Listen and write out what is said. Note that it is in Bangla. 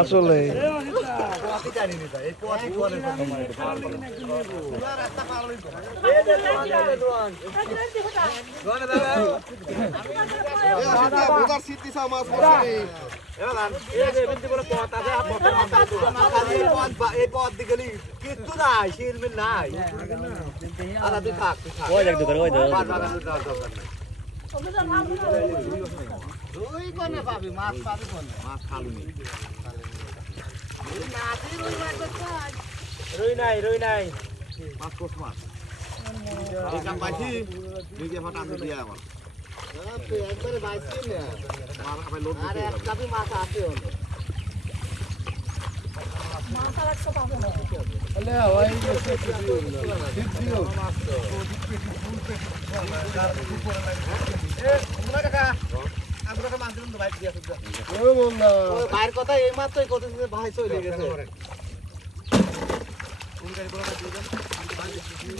আসলে কিচ্ছু নাই শিলমিল নাই তুই থাক ওই দেখ দোকান ওই দেখ রুই কোনে পাবি মাছ পাবি কোনে মাছ খালুনি রুই নাই মাছ কোস মাছ এই কাম পাইছি নিজে ফটা আমি দিয়া আমার তুই একবারে বাইছিস না মাছ খাবে লোড দিতে আর এক কাপি মাছ আছে হলো মাছ আর একটা পাবো না আলে ওই যে ঠিক দিও মাছ তো ফুল পেট এ মুনা কাকা আমরা মাছ দিলাম তো ভাই দিয়া সুদ্ধা ও বললা ও ভাইয়ের কথা এই মাত্রই কতদিন ভাই চলে গেছে কোন গাড়ি বড় দিয়ে দেন